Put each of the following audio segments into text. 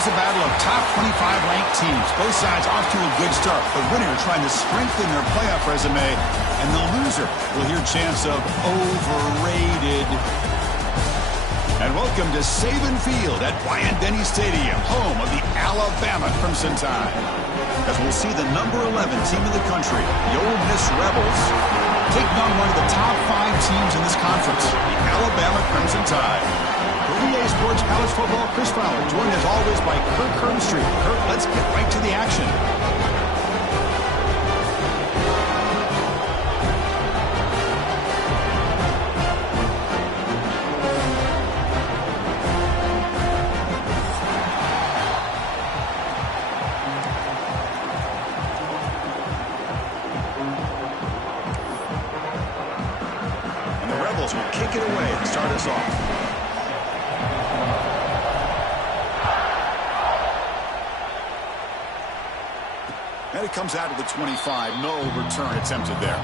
is a battle of top 25 ranked teams. Both sides off to a good start. The winner trying to strengthen their playoff resume, and the loser will hear chants of overrated. And welcome to Saban Field at Bryant-Denny Stadium, home of the Alabama Crimson Tide. As we'll see the number 11 team in the country, the Ole Miss Rebels, taking on one of the top 5 teams in this conference, the Alabama Crimson Tide. For EA Sports College Football, Chris Fowler, joined as always by Kirk Herbstreit. Kirk, let's get right to the action. Will kick it away to start us off. And it comes out of the 25. No return attempted there.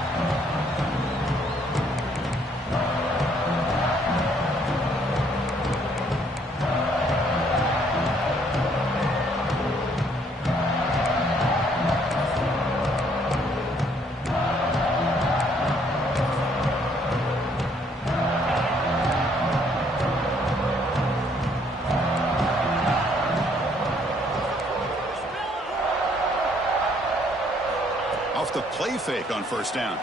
Off the play fake on first down.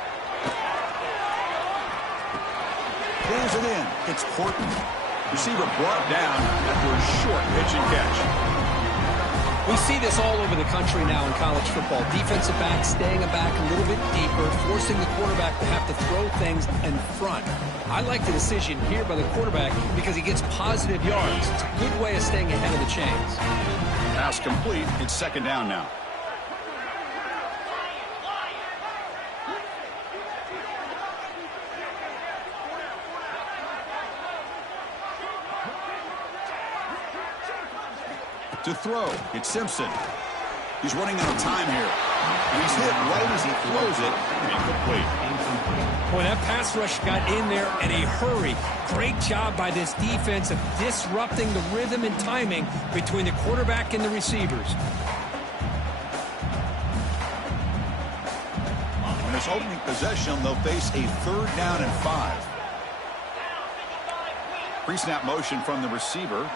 Clears it in. It's Horton. Receiver brought down after a short pitch and catch. We see this all over the country now in college football. Defensive backs staying back a little bit deeper, forcing the quarterback to have to throw things in front. I like the decision here by the quarterback because he gets positive yards. It's a good way of staying ahead of the chains. Pass complete. It's second down now. To throw, it's Simpson. He's running out of time here. And he's hit right as he throws it. Incomplete. Boy, that pass rush got in there in a hurry. Great job by this defense of disrupting the rhythm and timing between the quarterback and the receivers. On this opening possession, they'll face a 3rd down and 5. Pre-snap motion from the receiver.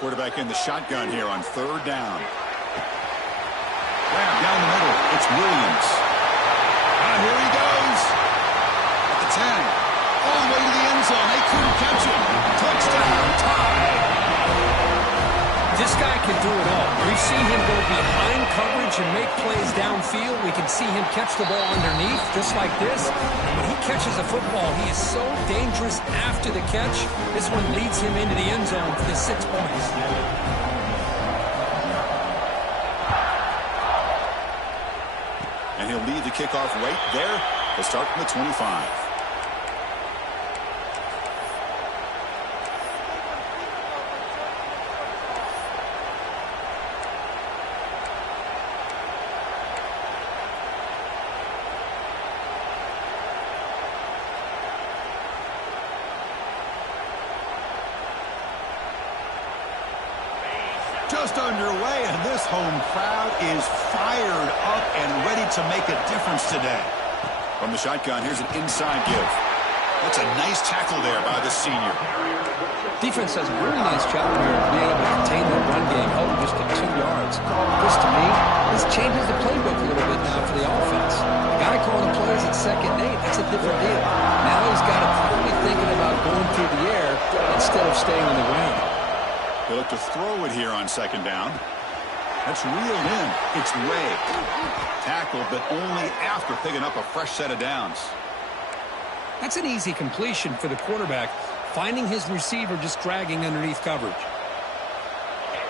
Quarterback in the shotgun here on 3rd down. Grab down the middle. It's Williams. Here he goes. At the 10. All the way to the end zone. They couldn't catch him. Touchdown. Tie. This guy can do it all. We've seen him go behind coverage and make plays downfield. We can see him catch the ball underneath just like this. And when he catches a football, he is so dangerous after the catch. This one leads him into the end zone for the 6 points. And he'll lead the kickoff right there. He'll start from the 25. Just underway, and this home crowd is fired up and ready to make a difference today. From the shotgun, here's an inside give. That's a nice tackle there by the senior. Defense does a really nice job here of being able to contain the run game, held him just to 2 yards. This, to me, this changes the playbook a little bit now for the offense. The guy calling the plays at 2nd and 8, that's a different deal. Now he's got to probably thinking about going through the air instead of staying on the ground. They look to throw it here on 2nd down. That's reeled in. It's Ray. Tackled, but only after picking up a fresh set of downs. That's an easy completion for the quarterback, finding his receiver just dragging underneath coverage.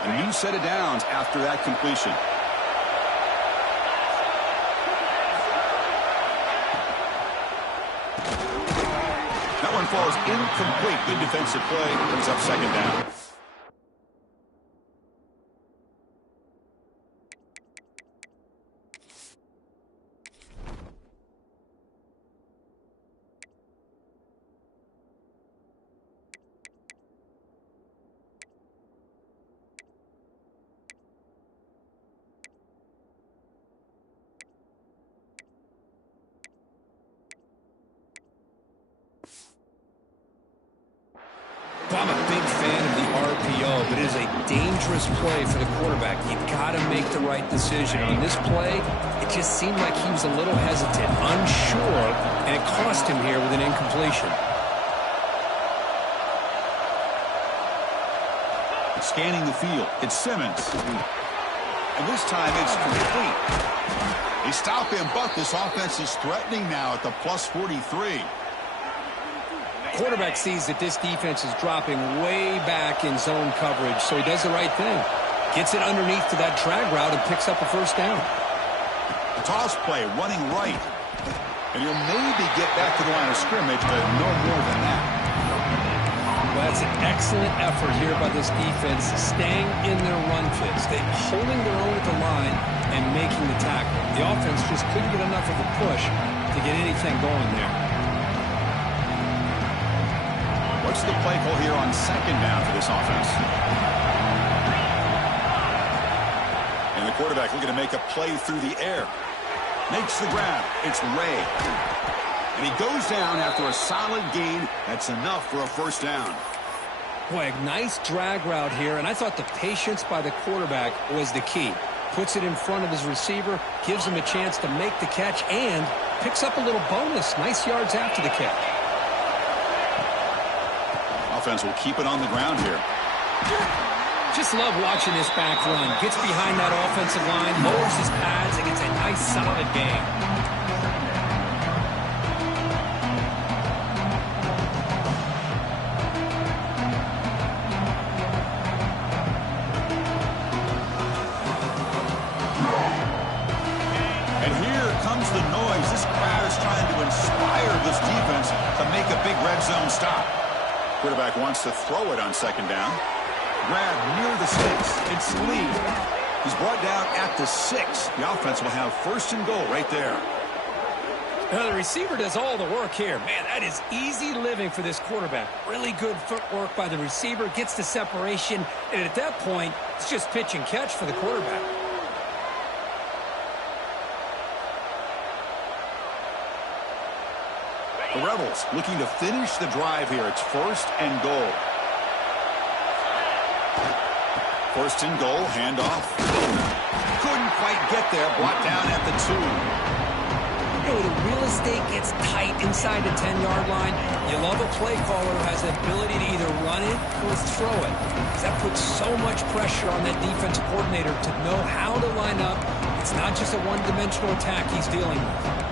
A new set of downs after that completion. That one falls incomplete. Good defensive play. Brings up 2nd down. I'm a big fan of the RPO, but it is a dangerous play for the quarterback. You've got to make the right decision. On this play, it just seemed like he was a little hesitant, unsure, and it cost him here with an incompletion. Scanning the field, it's Simmons. And this time it's complete. They stop him, but this offense is threatening now at the plus 43. Quarterback sees that this defense is dropping way back in zone coverage, so he does the right thing. Gets it underneath to that drag route and picks up a first down. Toss play, running right. And he'll maybe get back to the line of scrimmage, but no more than that. Well, that's an excellent effort here by this defense, staying in their run fits. They're holding their own at the line and making the tackle. The offense just couldn't get enough of a push to get anything going there. What's the play call here on second down for this offense? And the quarterback looking to make a play through the air. Makes the grab. It's Ray. And he goes down after a solid gain. That's enough for a first down. Boy, a nice drag route here, and I thought the patience by the quarterback was the key. Puts it in front of his receiver, gives him a chance to make the catch, and picks up a little bonus. Nice yards after the catch. Offense will keep it on the ground here. Just love watching this back run. Gets behind that offensive line, lowers his pads, and gets a nice solid gain. And here comes the noise. This crowd is trying to inspire this defense to make a big red zone stop. Quarterback wants to throw it on second down. Grab near the sticks. It's Lee. He's brought down at the 6. The offense will have first and goal right there. Now the receiver does all the work here. Man, that is easy living for this quarterback. Really good footwork by the receiver. Gets the separation. And at that point, it's just pitch and catch for the quarterback. The Rebels looking to finish the drive here. It's first and goal. First and goal, handoff. Couldn't quite get there. Brought down at the 2. You know, the real estate gets tight inside the 10-yard line. You love a play caller who has the ability to either run it or throw it. That puts so much pressure on that defensive coordinator to know how to line up. It's not just a one-dimensional attack he's dealing with.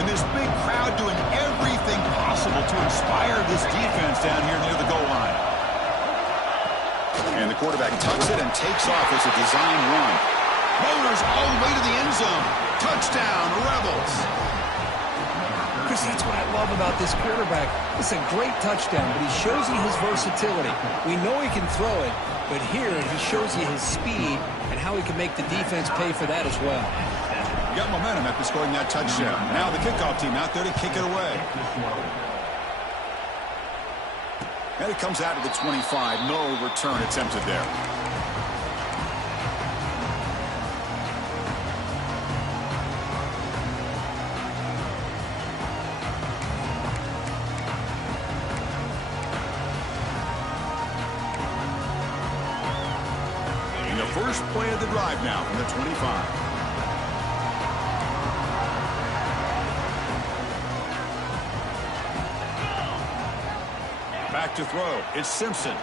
And this big crowd doing everything possible to inspire this defense down here near the goal line. And the quarterback tucks it and takes off as a design run. Motors all the way to the end zone. Touchdown, Rebels. Chris, that's what I love about this quarterback. It's a great touchdown, but he shows you his versatility. We know he can throw it, but here he shows you his speed and how he can make the defense pay for that as well. Got momentum after scoring that touchdown. Now the kickoff team out there to kick it away. And it comes out of the 25. No return attempted there. And the first play of the drive now from the 25. Back to throw. It's Simpson.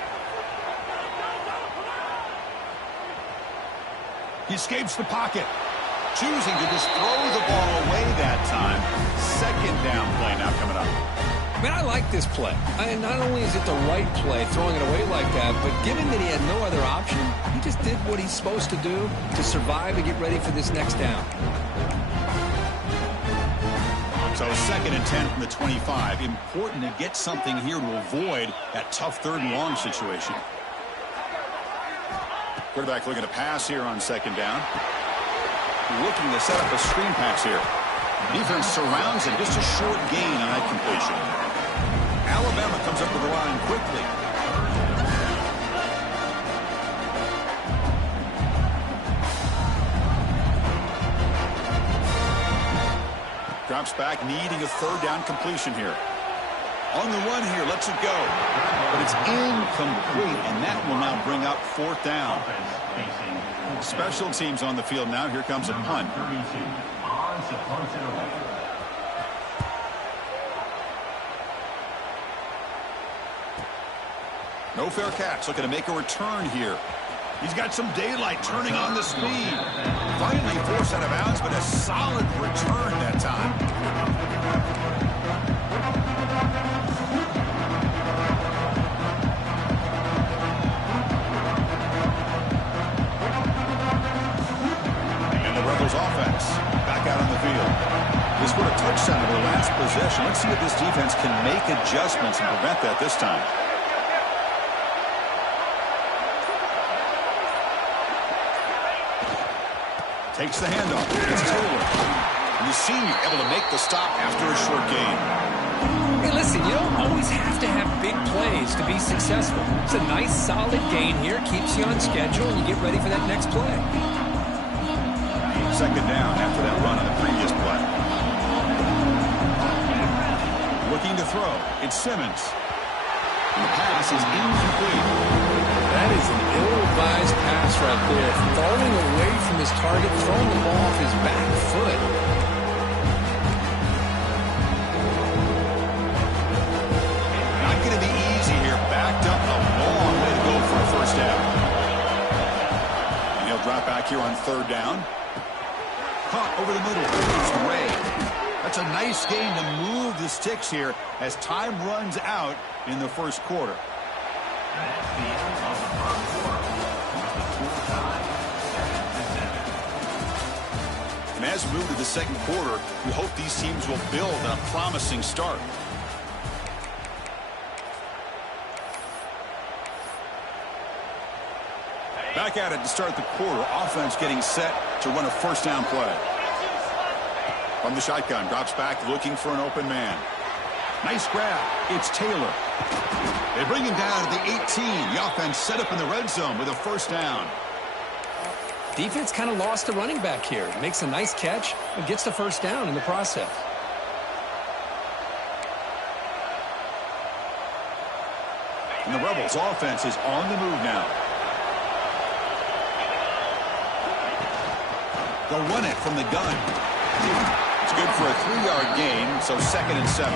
He escapes the pocket. Choosing to just throw the ball away that time. Second down play now coming up. Man, I like this play. Not only is it the right play, throwing it away like that, but given that he had no other option, he just did what he's supposed to do to survive and get ready for this next down. So 2nd and 10 from the 25. Important to get something here to avoid that tough 3rd and long situation. Quarterback looking to pass here on 2nd down. Looking to set up a screen pass here. Defense surrounds him. Just a short gain on that completion. Alabama comes up with the line quickly. Drops back, needing a 3rd down completion here. On the run here, lets it go. But it's incomplete, and that will now bring up 4th down. Special teams on the field now. Here comes a punt. No fair catch. Looking to make a return here. He's got some daylight turning on the speed. Finally forced out of bounds, but a solid return that time. And the Rebels offense back out on the field. They scored a touchdown in their last possession. Let's see if this defense can make adjustments and prevent that this time. Takes the handoff. It's Taylor. And the senior able to make the stop after a short gain. Hey, listen, you don't always have to have big plays to be successful. It's a nice, solid gain here. Keeps you on schedule, and you get ready for that next play. 2nd down after that run on the previous play. Looking to throw. It's Simmons. And the pass is incomplete. That is an ill-advised pass right there. Falling away from his target, throwing the ball off his back foot. Not going to be easy here. Backed up a long way to go for a 1st down. And he'll drop back here on 3rd down. Caught over the middle. It's Ray. That's a nice gain to move the sticks here as time runs out in the 1st quarter. And as we move to the 2nd quarter, we hope these teams will build on a promising start. Back at it to start the quarter. Offense getting set to run a 1st down play. From the shotgun, drops back looking for an open man. Nice grab. It's Taylor. They bring him down to the 18. The offense set up in the red zone with a 1st down. Defense kind of lost the running back here. Makes a nice catch and gets the 1st down in the process. And the Rebels offense is on the move now. They'll run it from the gun. It's good for a 3-yard gain, so 2nd and 7.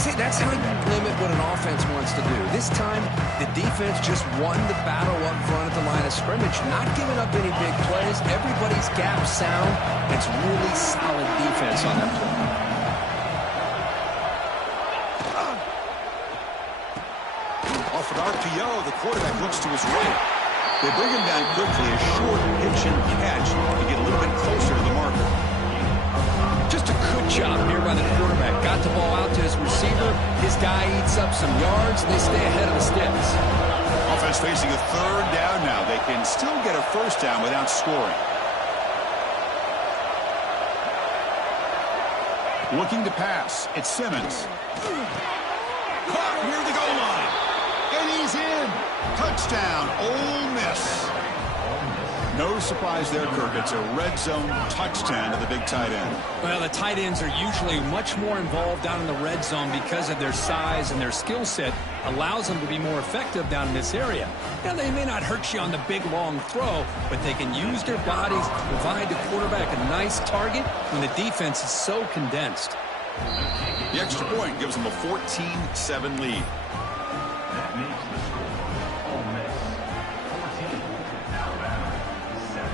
See, that's how you limit what an offense wants to do. This time, the defense just won the battle up front at the line of scrimmage, not giving up any big plays. Everybody's gap sound. It's really solid defense on that play. Off an RPO, the quarterback looks to his right. They bring him down quickly, a short pitch and catch to get a little bit closer to the marker. Just a good job here by the quarterback. Got the ball out to his receiver. His guy eats up some yards. They stay ahead of the sticks. Offense facing a 3rd down now. They can still get a 1st down without scoring. Looking to pass. It's Simmons. Caught near the goal line. And he's in. Touchdown, Ole Miss. No surprise there, Kirk. It's a red zone touchdown to the big tight end. Well, the tight ends are usually much more involved down in the red zone because of their size and their skill set allows them to be more effective down in this area. Now, they may not hurt you on the big, long throw, but they can use their bodies, provide the quarterback a nice target when the defense is so condensed. The extra point gives them a 14-7 lead. That makes the score Ole Miss 14, Alabama 7.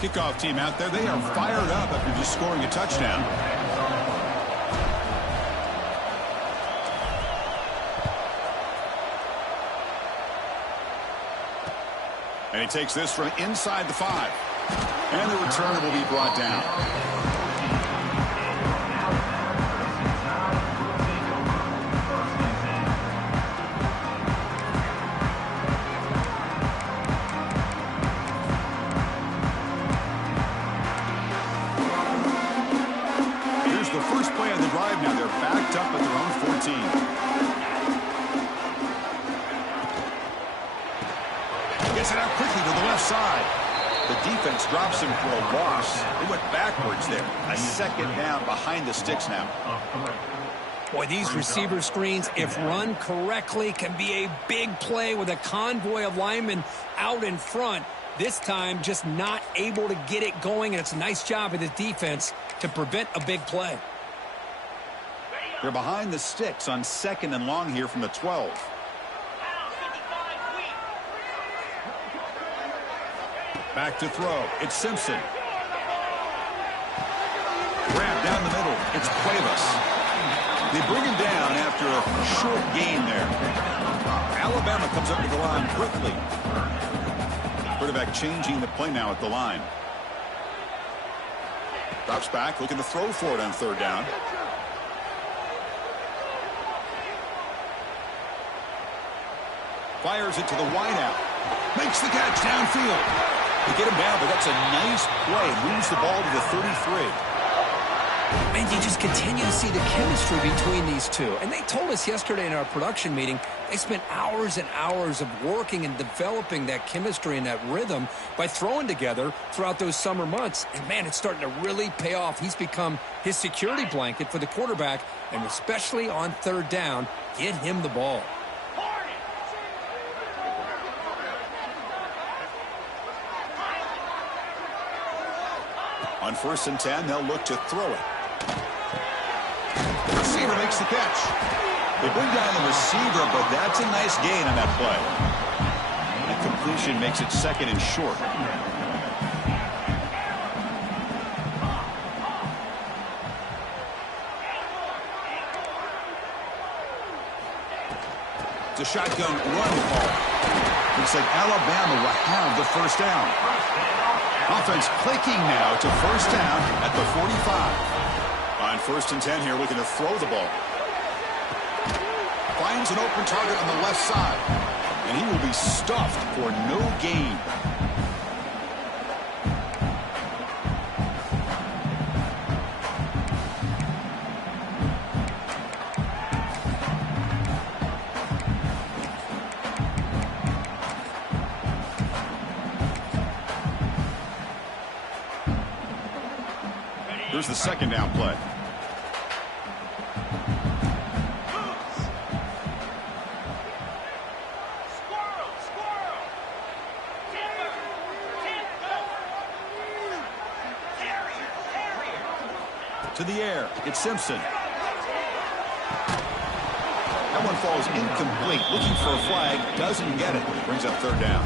Kickoff team out there. They are fired up after just scoring a touchdown. And he takes this from inside the 5. And the return will be brought down. Here's the first play of the drive now. They're backed up at their own 14. Gets it out quickly to the left side. The defense drops him for a loss. They went backwards there. A second down behind the sticks now. Boy, these receiver screens, if run correctly, can be a big play with a convoy of linemen out in front. This time, just not able to get it going, and it's a nice job of the defense to prevent a big play. They're behind the sticks on 2nd and long here from the 12. Back to throw. It's Simpson. Grab down the middle. It's Cuevas. They bring him down after a short gain there. Alabama comes up to the line quickly. Quarterback changing the play now at the line. Drops back, looking to throw for it on 3rd down. Fires it to the wideout. Makes the catch downfield. They get him down, but that's a nice play. Moves the ball to the 33. Man, you just continue to see the chemistry between these two. And they told us yesterday in our production meeting, they spent hours and hours of working and developing that chemistry and that rhythm by throwing together throughout those summer months. And, man, it's starting to really pay off. He's become his security blanket for the quarterback, and especially on 3rd down, get him the ball. On 1st and 10, they'll look to throw it. Receiver makes the catch. They bring down the receiver, but that's a nice gain on that play. And completion makes it 2nd and short. It's a shotgun run call. Looks like Alabama will have the 1st down. Offense clicking now to 1st down at the 45. On 1st and 10 here, looking to throw the ball. Finds an open target on the left side. And he will be stuffed for no gain. Here's the 2nd down play. To the air. It's Simpson. That one falls incomplete. Looking for a flag. Doesn't get it. Brings up 3rd down.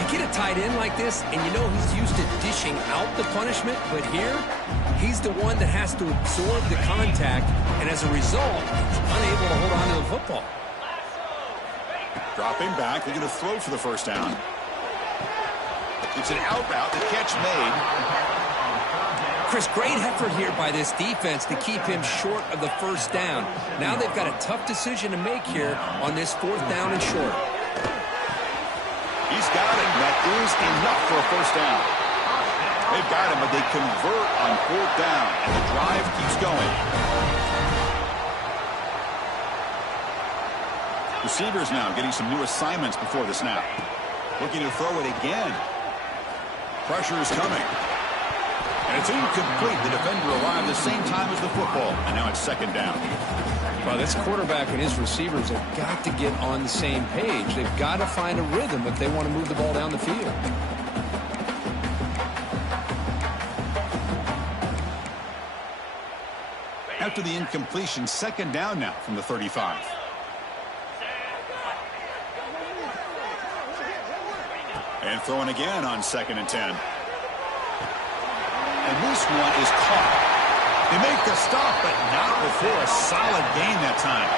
You get a tight end like this, and you know he's used to dishing out the punishment, but here, he's the one that has to absorb the contact, and as a result, he's unable to hold on to the football. Dropping back, they're going to throw for the 1st down. It's an out route, the catch made. Chris, great effort here by this defense to keep him short of the 1st down. Now they've got a tough decision to make here on this 4th down and short. He's got it. That is enough for a 1st down. They've got him, but they convert on 4th down, and the drive keeps going. Receivers now getting some new assignments before the snap. Looking to throw it again. Pressure is coming. And it's incomplete. The defender arrived the same time as the football, and now it's 2nd down. Well, this quarterback and his receivers have got to get on the same page. They've got to find a rhythm if they want to move the ball down the field. After the incompletion, 2nd down now from the 35. And throwing again on 2nd and 10. And this one is caught. They make the stop, but not before a solid gain that time.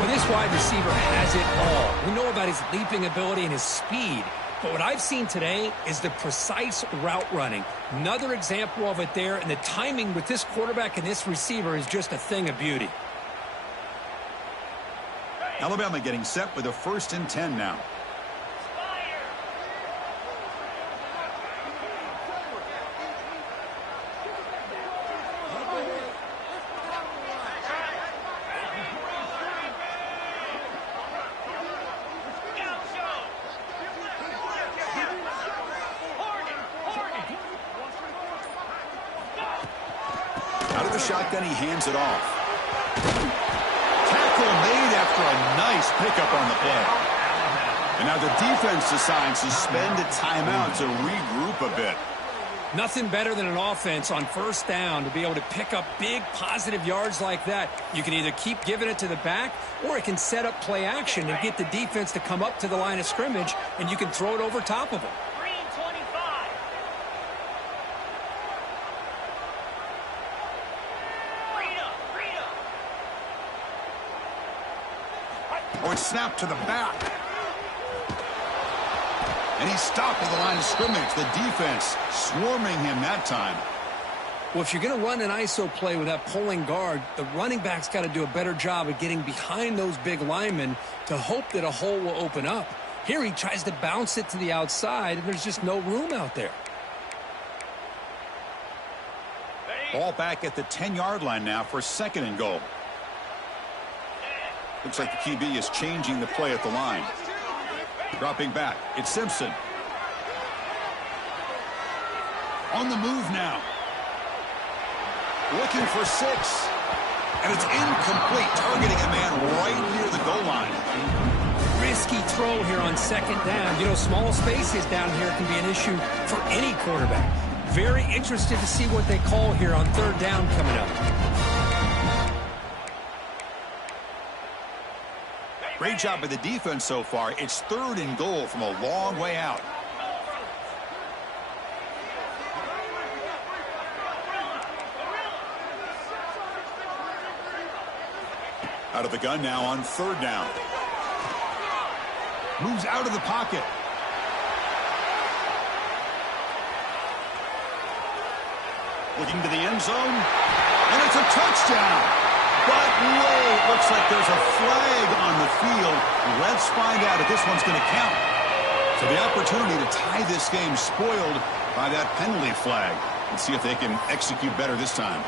Well, this wide receiver has it all. We know about his leaping ability and his speed. But what I've seen today is the precise route running. Another example of it there, and the timing with this quarterback and this receiver is just a thing of beauty. Alabama getting set with a 1st and 10 now. the shotgun, he hands it off. Tackle made after a nice pickup on the play. And now the defense decides to spend a timeout to regroup a bit. Nothing better than an offense on first down to be able to pick up big positive yards like that. You can either keep giving it to the back, or it can set up play action and get the defense to come up to the line of scrimmage, and you can throw it over top of them. Oh, it's snapped to the back. And he's stopped at the line of scrimmage. The defense swarming him that time. Well, if you're going to run an ISO play with that pulling guard, the running back's got to do a better job of getting behind those big linemen to hope that a hole will open up. Here he tries to bounce it to the outside, and there's just no room out there. Ball back at the 10-yard line now for 2nd and goal. Looks like the QB is changing the play at the line. Dropping back, it's Simpson. On the move now. Looking for 6. And it's incomplete, targeting a man right near the goal line. Risky throw here on 2nd down. You know, small spaces down here can be an issue for any quarterback. Very interested to see what they call here on 3rd down coming up. Great job by the defense so far. It's 3rd and goal from a long way out. Out of the gun now on 3rd down. Moves out of the pocket. Looking to the end zone. And it's a touchdown. But wait, looks like there's a flag on the field. Let's find out if this one's going to count. So the opportunity to tie this game spoiled by that penalty flag. Let's see if they can execute better this time.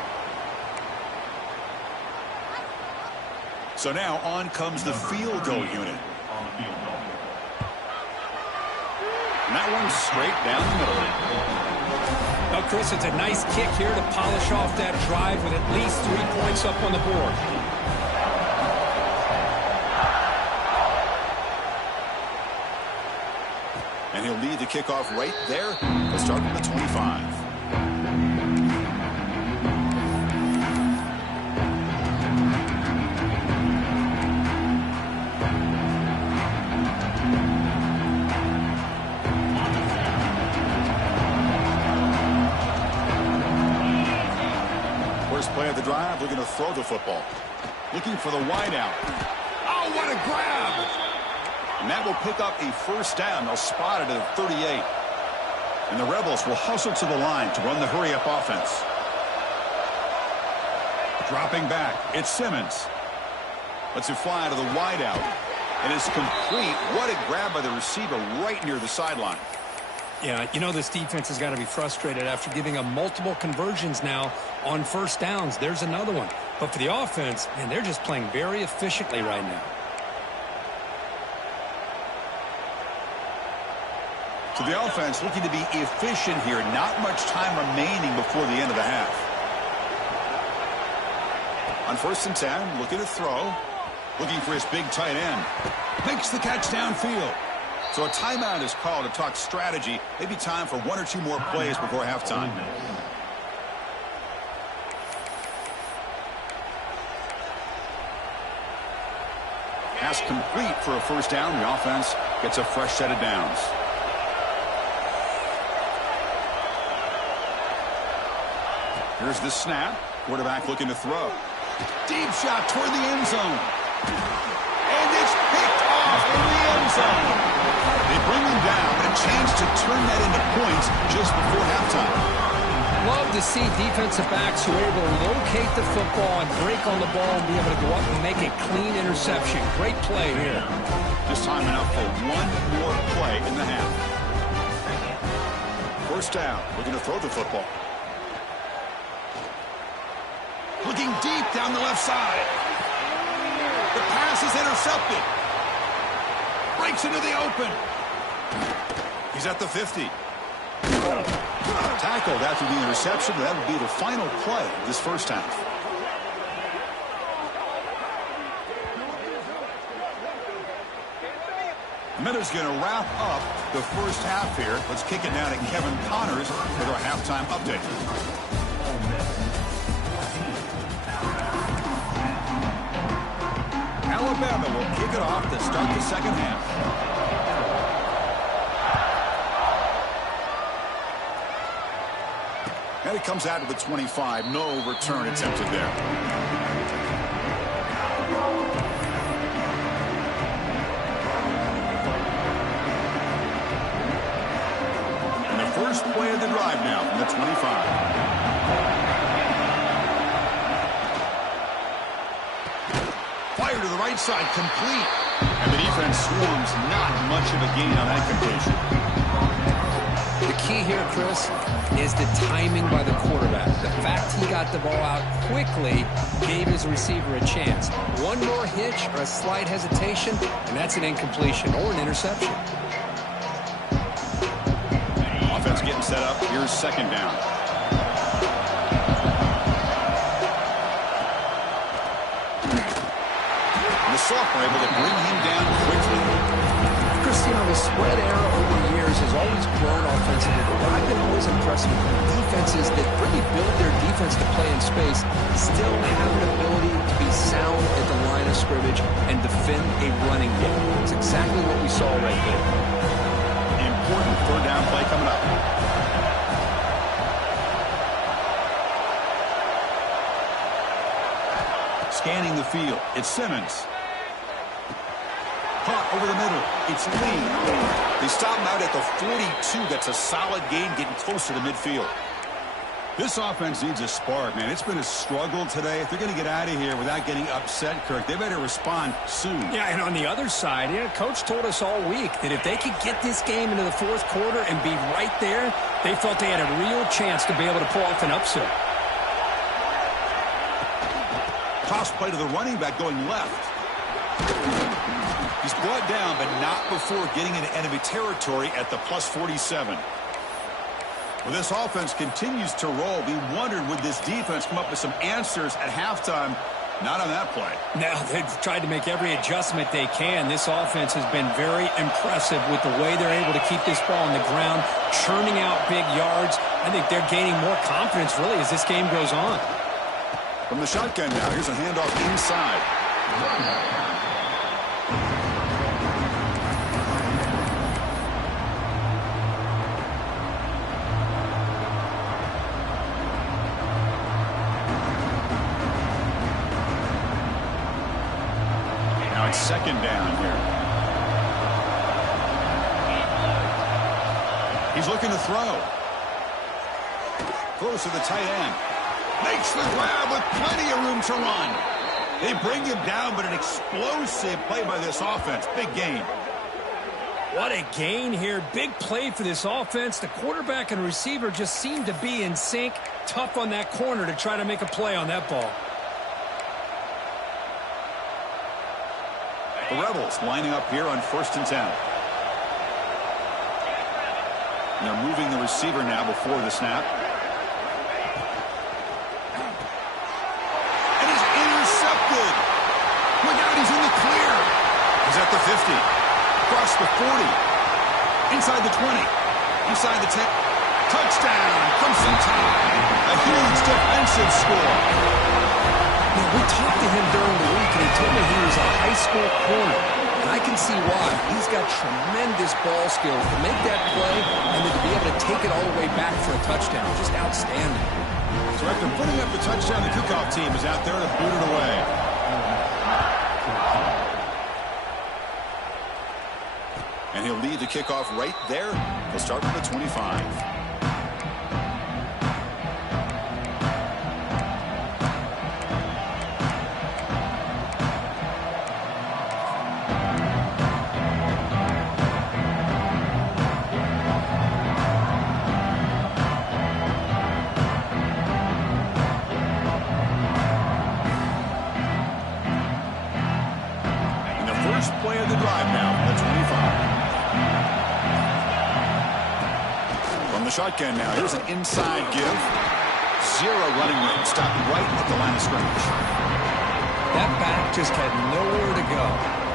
So now on comes the field goal unit. And that one's straight down the middle. Well, Chris, it's a nice kick here to polish off that drive with at least 3 points up on the board. And he'll lead the kickoff right there. He'll start from the 25. Play of the drive, looking to throw the football. Looking for the wideout. Oh, what a grab! And that will pick up a 1st down. They'll spot it at 38. And the Rebels will hustle to the line to run the hurry-up offense. Dropping back, it's Simmons. Lets it fly to the wideout. It is complete. What a grab by the receiver right near the sideline. Yeah, you know this defense has got to be frustrated after giving them multiple conversions now on 1st downs. There's another one. But for the offense, man, they're just playing very efficiently right now. So the offense looking to be efficient here. Not much time remaining before the end of the half. On 1st and 10, looking to throw. Looking for his big tight end. Makes the catch downfield. So a timeout is called to talk strategy. Maybe time for 1 or 2 more plays before halftime. Pass complete for a 1st down. The offense gets a fresh set of downs. Here's the snap. Quarterback looking to throw. Deep shot toward the end zone. And it's picked off in the end zone. They bring him down, but a chance to turn that into points just before halftime. Love to see defensive backs who are able to locate the football and break on the ball and be able to go up and make a clean interception. Great play here. Just time enough for 1 more play in the half. 1st down. Looking to throw the football. Looking deep down the left side. The pass is intercepted. Breaks into the open. He's at the 50. Tackled after the interception. That would be the final play of this first half. Minutes going to wrap up the first half here. Let's kick it down to Kevin Connors with our halftime update. Alabama will kick it off to start the second half. And it comes out to the 25. No return attempted there. And the first play of the drive now from the 25. Fire to the right side, complete. And the defense swarms, not much of a gain on that completion. The key here, Chris, is the timing by the quarterback. The fact he got the ball out quickly gave his receiver a chance. One more hitch or a slight hesitation, and that's an incompletion or an interception. Offense getting set up. Here's second down. And the sophomore able to bring him down quickly. Christian, the spread era over the years has always grown offensively, but I've been always impressed with defenses that really build their defense to play in space, still have an ability to be sound at the line of scrimmage and defend a running game. It's exactly what we saw right there. Important third down play coming up. Scanning the field, it's Simmons. Caught over the middle. It's Lee. They stop him out at the 42. That's a solid gain, getting closer to midfield. This offense needs a spark, man. It's been a struggle today. If they're going to get out of here without getting upset, Kirk, they better respond soon. Yeah, and on the other side, Coach told us all week that if they could get this game into the fourth quarter and be right there, they felt they had a real chance to be able to pull off an upset. Toss play to the running back going left. He's brought down, but not before getting into enemy territory at the plus 47. Well, this offense continues to roll. We wondered, would this defense come up with some answers at halftime? Not on that play. Now, they've tried to make every adjustment they can. This offense has been very impressive with the way they're able to keep this ball on the ground, churning out big yards. I think they're gaining more confidence, really, as this game goes on. From the shotgun now, here's a handoff inside. Second down here. He's looking to throw. Close to the tight end. Makes the grab with plenty of room to run. They bring him down, but an explosive play by this offense. Big gain. What a gain here. Big play for this offense. The quarterback and receiver just seem to be in sync. Tough on that corner to try to make a play on that ball. The Rebels lining up here on 1st and 10. And they're moving the receiver now before the snap. And he's intercepted. Look out, he's in the clear. He's at the 50. Across the 40. Inside the 20. Inside the 10. Touchdown. Crimson Tide. A huge defensive score. Now, we talked to him during the week, and he told me he was a high school corner. And I can see why. He's got tremendous ball skills to make that play and then to be able to take it all the way back for a touchdown. Just outstanding. So after putting up the touchdown, the kickoff team is out there to boot it away. And he'll lead the kickoff right there. He'll start from the 25. Play of the drive now, the 25. From the shotgun now. Here's an inside give. Zero running room. Stopped right at the line of scrimmage. That back just had nowhere to go.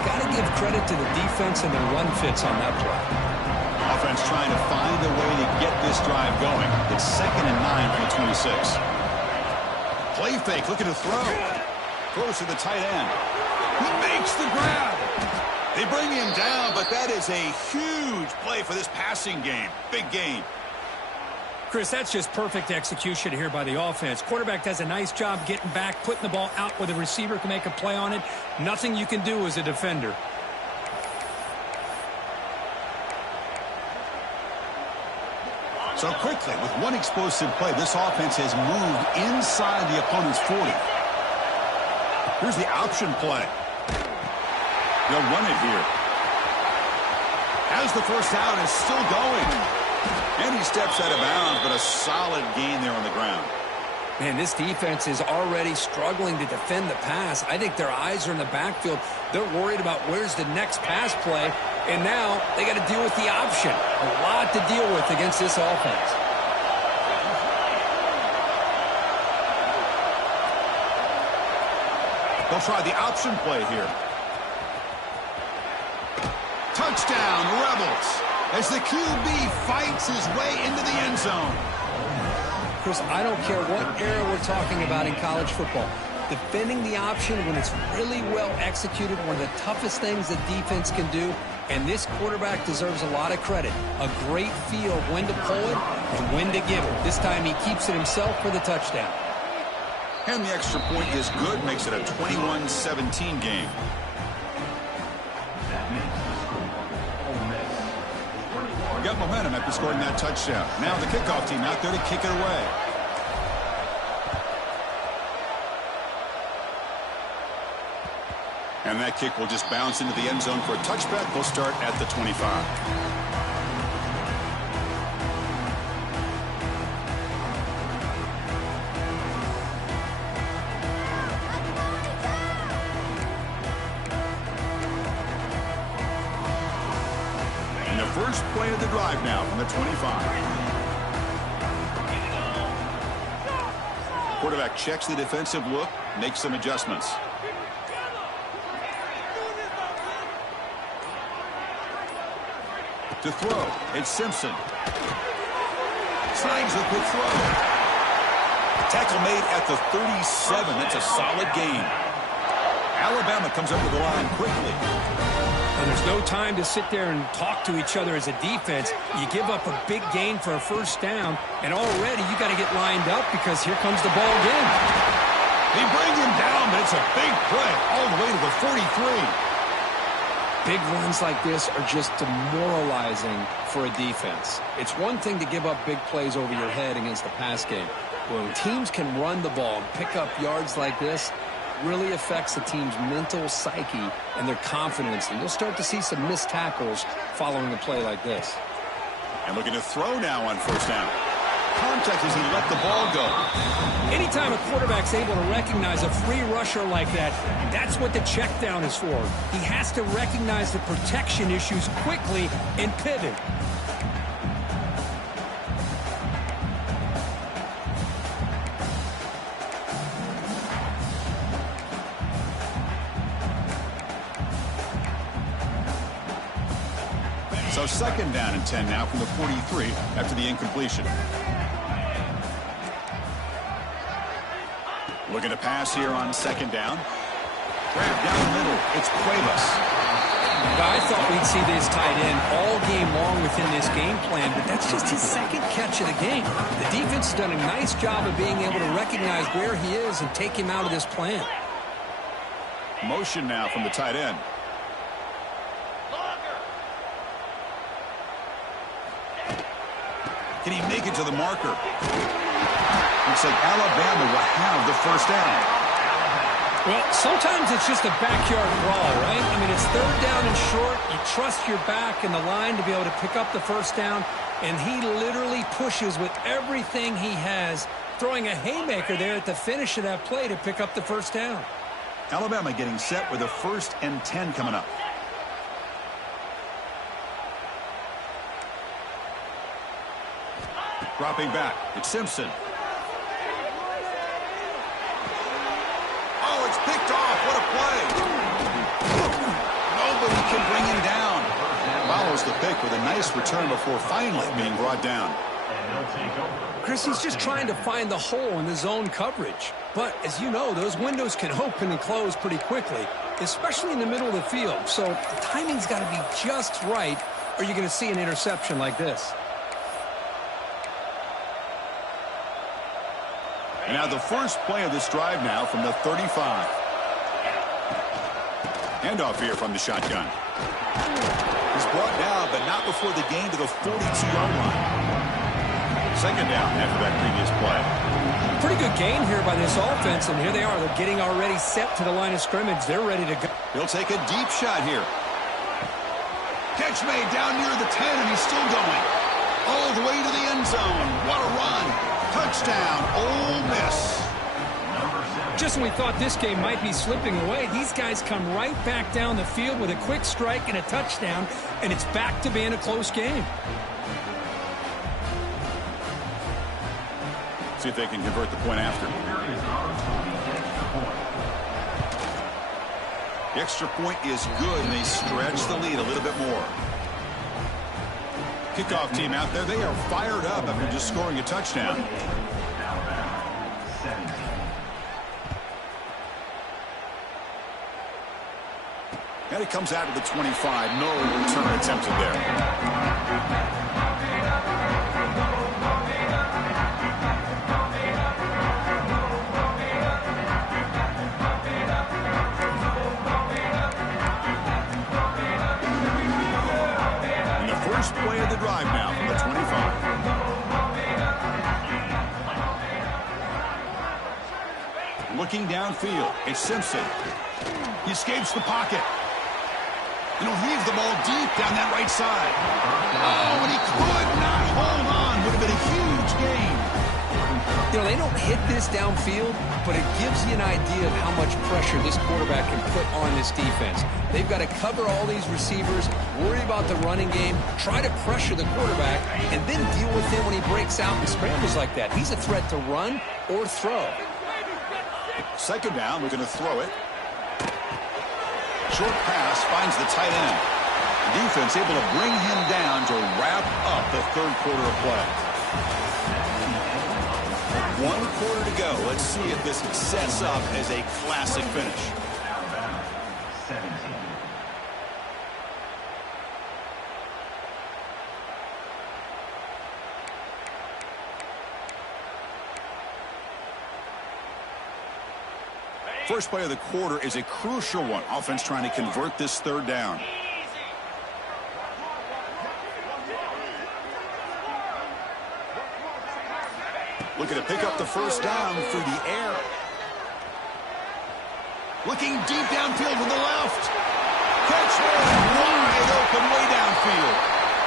Got to give credit to the defense and the run fits on that play. Offense trying to find a way to get this drive going. It's 2nd and 9 from the 26. Play fake, looking to throw. Throws to the tight end. He makes the grab. They bring him down, but that is a huge play for this passing game. Big gain. Chris, that's just perfect execution here by the offense. Quarterback does a nice job getting back, putting the ball out where the receiver can make a play on it. Nothing you can do as a defender. So quickly, with one explosive play, this offense has moved inside the opponent's 40. Here's the option play. They'll run it here. Has the first down, is still going. And he steps out of bounds, but a solid gain there on the ground. Man, this defense is already struggling to defend the pass. I think their eyes are in the backfield. They're worried about where's the next pass play, and now they got to deal with the option. A lot to deal with against this offense. They'll try the option play here. Touchdown, Rebels, as the QB fights his way into the end zone. Chris, I don't care what era we're talking about in college football. Defending the option when it's really well executed, one of the toughest things that defense can do, and this quarterback deserves a lot of credit. A great feel of when to pull it and when to give it. This time he keeps it himself for the touchdown. And the extra point is good, makes it a 21-17 game. Got momentum after scoring that touchdown. Now the kickoff team out there to kick it away. And that kick will just bounce into the end zone for a touchback. We'll start at the 25. First play of the drive now from the 25. Quarterback checks the defensive look, makes some adjustments. To throw, it's Simpson. Slides a quick throw. Tackle made at the 37. That's a solid gain. Alabama comes up with the line quickly. And there's no time to sit there and talk to each other as a defense. You give up a big gain for a first down, and already you got to get lined up because here comes the ball again. They bring him down, but it's a big play all the way to the 43. Big runs like this are just demoralizing for a defense. It's one thing to give up big plays over your head against the pass game. When teams can run the ball and pick up yards like this, really affects the team's mental psyche and their confidence. And you'll start to see some missed tackles following a play like this. And looking to throw now on first down. Contact as he let the ball go. Anytime a quarterback's able to recognize a free rusher like that, that's what the check down is for. He has to recognize the protection issues quickly and pivot. So second down and 10 now from the 43 after the incompletion. Looking to pass here on second down. Grab down the middle. It's Cuevas. I thought we'd see this tight end all game long within this game plan, but that's just his second catch of the game. The defense has done a nice job of being able to recognize where he is and take him out of this plan. Motion now from the tight end. Can he make it to the marker? Looks like Alabama will have the first down. Well, sometimes it's just a backyard brawl, right? I mean, it's third down and short. You trust your back and the line to be able to pick up the first down, and he literally pushes with everything he has, throwing a haymaker there at the finish of that play to pick up the first down. Alabama getting set with a 1st and 10 coming up. Dropping back. It's Simpson. Oh, it's picked off. What a play. Nobody can bring him down. Follows the pick with a nice return before finally being brought down. Chris, he's just trying to find the hole in the zone coverage. But, as you know, those windows can open and close pretty quickly, especially in the middle of the field. So the timing's got to be just right, or you're going to see an interception like this. And now the first play of this drive now from the 35. Handoff here from the shotgun. He's brought down, but not before the gain to the 42-yard line. Second down after that previous play. Pretty good gain here by this offense, and here they are. They're getting already set to the line of scrimmage. They're ready to go. He'll take a deep shot here. Catch made down near the 10, and he's still going. All the way to the end zone. What a run. Touchdown, Ole Miss. Just when we thought this game might be slipping away, these guys come right back down the field with a quick strike and a touchdown, and it's back to being a close game. See if they can convert the point after. The extra point is good, and they stretch the lead a little bit more. Kickoff team out there, they are fired up after just scoring a touchdown. And it comes out to the 25. No return attempted there. First play of the drive now from the 25. Looking downfield, it's Simpson. He escapes the pocket. And he'll heave the ball deep down that right side. Oh, and he could not hold on. Would have been a huge gain. You know, they don't hit this downfield, but it gives you an idea of how much pressure this quarterback can put on this defense. They've got to cover all these receivers, worry about the running game, try to pressure the quarterback, and then deal with him when he breaks out and scrambles like that. He's a threat to run or throw. Second down, we're going to throw it. Short pass finds the tight end. The defense able to bring him down to wrap up the third quarter of play. 1 quarter to go. Let's see if this sets up as a classic finish. First play of the quarter is a crucial one. Offense trying to convert this third down. Looking to pick up the first down through the air. Looking deep downfield with the left. Catch wide open way downfield.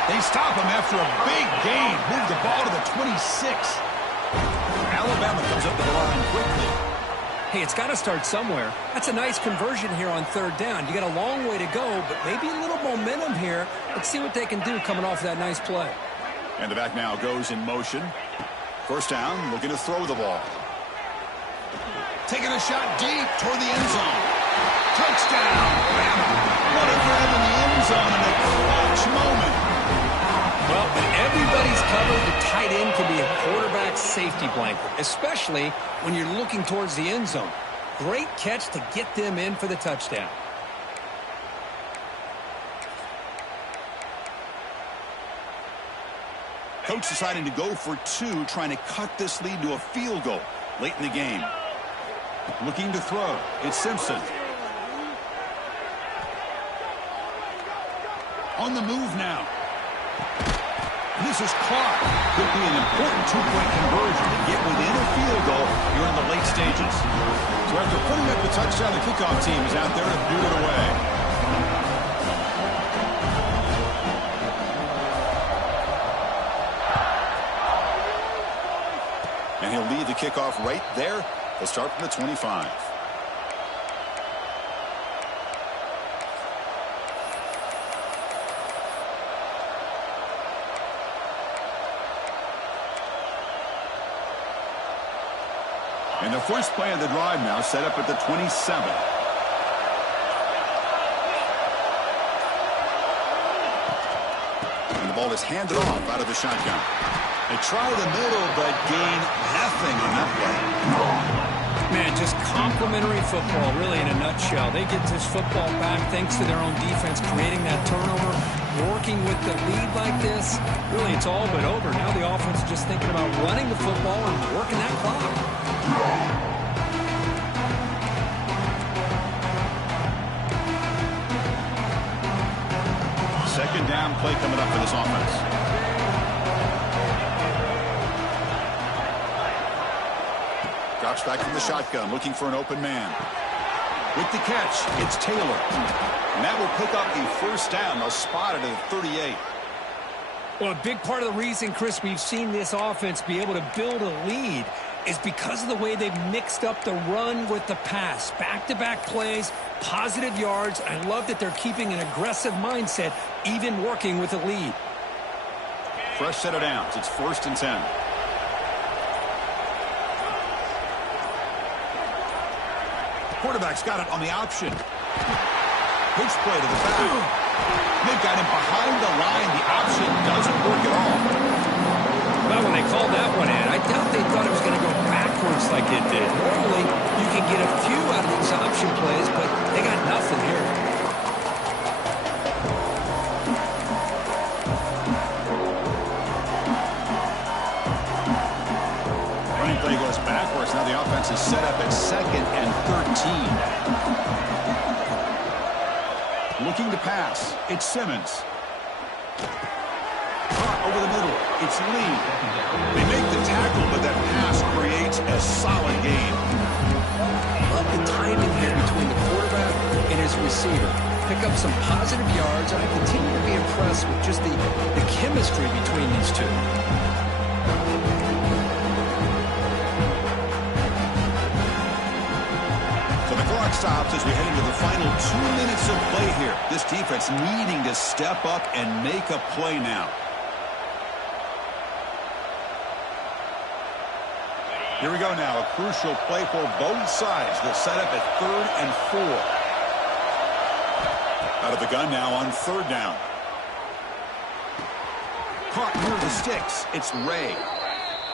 They stop him after a big gain. Move the ball to the 26. Alabama comes up to the line quickly. Hey, it's got to start somewhere. That's a nice conversion here on third down. You got a long way to go, but maybe a little momentum here. Let's see what they can do coming off that nice play. And the back now goes in motion. First down, looking to throw the ball. Taking a shot deep toward the end zone. Touchdown! What a grab in the end zone in a clutch moment. Well, when everybody's covered, the tight end can be a quarterback's safety blanket, especially when you're looking towards the end zone. Great catch to get them in for the touchdown. Coach deciding to go for 2, trying to cut this lead to a field goal late in the game. Looking to throw. It's Simpson. On the move now. This is Clark. Could be an important 2-point conversion to get within a field goal here in the late stages. So after putting up the touchdown, the kickoff team is out there to boot it away. And he'll lead the kickoff right there. They'll start from the 25. And the first play of the drive now set up at the 27. And the ball is handed off out of the shotgun. They try the middle, but gain nothing on that play. Man, just complimentary football, really, in a nutshell. They get this football back thanks to their own defense, creating that turnover, working with the lead like this. Really, it's all but over. Now the offense is just thinking about running the football and working that clock. Second down play coming up for this offense. Drops back from the shotgun, looking for an open man. With the catch, it's Taylor. And that will pick up the first down. They'll spot it at the 38. Well, a big part of the reason, Chris, we've seen this offense be able to build a lead is because of the way they've mixed up the run with the pass. Back-to-back plays, positive yards. I love that they're keeping an aggressive mindset, even working with a lead. Fresh set of downs. It's 1st and 10. Quarterback's got it on the option. Pitch play to the back. They've got him behind the line. The option doesn't work at all. Well, when they called that one in, I doubt they thought it was going to go backwards like it did. Normally, you can get a few out of these option plays, but they got nothing here. Running play goes backwards. Now the offense is set up at 2nd and 13. Looking to pass. It's Simmons. Caught over the middle. It's Lee. They make the tackle, but that pass creates a solid gain. I love the timing here between the quarterback and his receiver. Pick up some positive yards, and I continue to be impressed with just the chemistry between these two. Stops as we head into the final 2 minutes of play here. This defense needing to step up and make a play now. Here we go now. A crucial play for both sides. They'll set up at 3rd and 4. Out of the gun now on 3rd down. Caught near the sticks. It's Ray.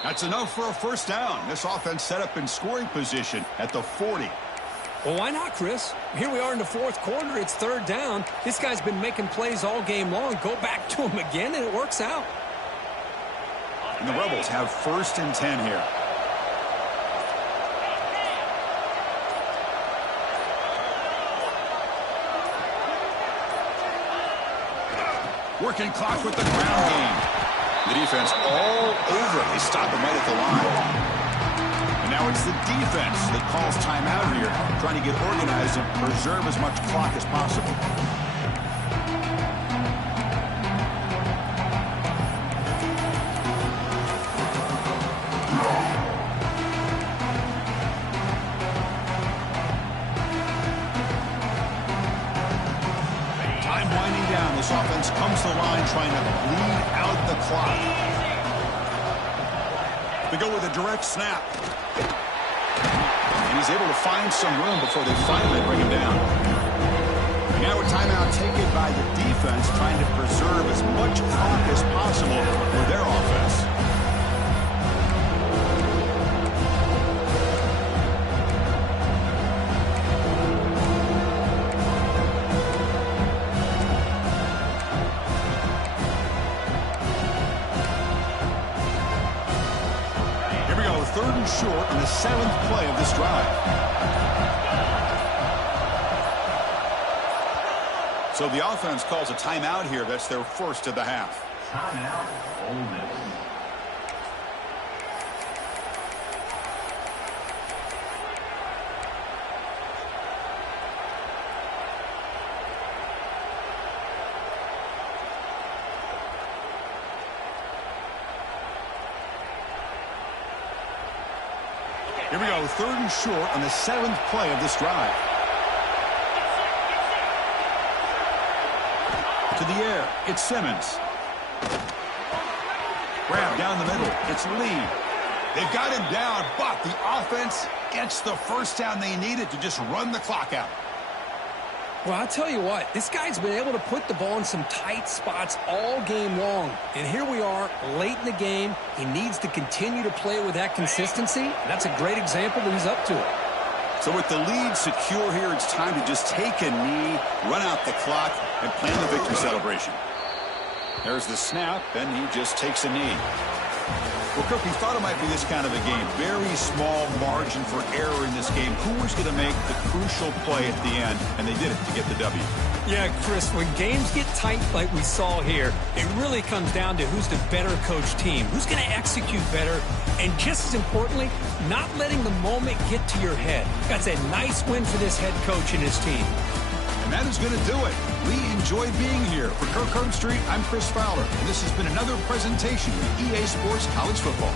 That's enough for a first down. This offense set up in scoring position at the 40. Well, why not, Chris? Here we are in the 4th quarter. It's 3rd down. This guy's been making plays all game long. Go back to him again, and it works out. And the Rebels have 1st and 10 here. Working clock with the ground game. The defense all over it. They stop him right at the line. Now it's the defense that calls timeout here, trying to get organized and preserve as much clock as possible. Time winding down. This offense comes to the line trying to bleed out the clock. They go with a direct snap. And he's able to find some room before they finally bring him down. And now a timeout taken by the defense, trying to preserve as much clock as possible for their offense. Third and short on the 7th play of this drive. So the offense calls a timeout here. That's their first of the half. Timeout, Ole Miss. Here we go, 3rd and short on the 7th play of this drive. To the air, it's Simmons. Grab down the middle, it's Lee. They've got him down, but the offense gets the first down they needed to just run the clock out. Well, I'll tell you what, this guy's been able to put the ball in some tight spots all game long. And here we are, late in the game. He needs to continue to play with that consistency. That's a great example that he's up to it. So with the lead secure here, it's time to just take a knee, run out the clock, and plan the victory celebration. There's the snap, and he just takes a knee. Well, Cook, we thought it might be this kind of a game. Very small margin for error in this game. Who was going to make the crucial play at the end? And they did it to get the W. Yeah, Chris, when games get tight like we saw here, it really comes down to who's the better coached team, who's going to execute better, and just as importantly, not letting the moment get to your head. That's a nice win for this head coach and his team. And that is going to do it. We enjoyed being here. For Kirk Herbstreit, I'm Chris Fowler, and this has been another presentation of EA Sports College Football.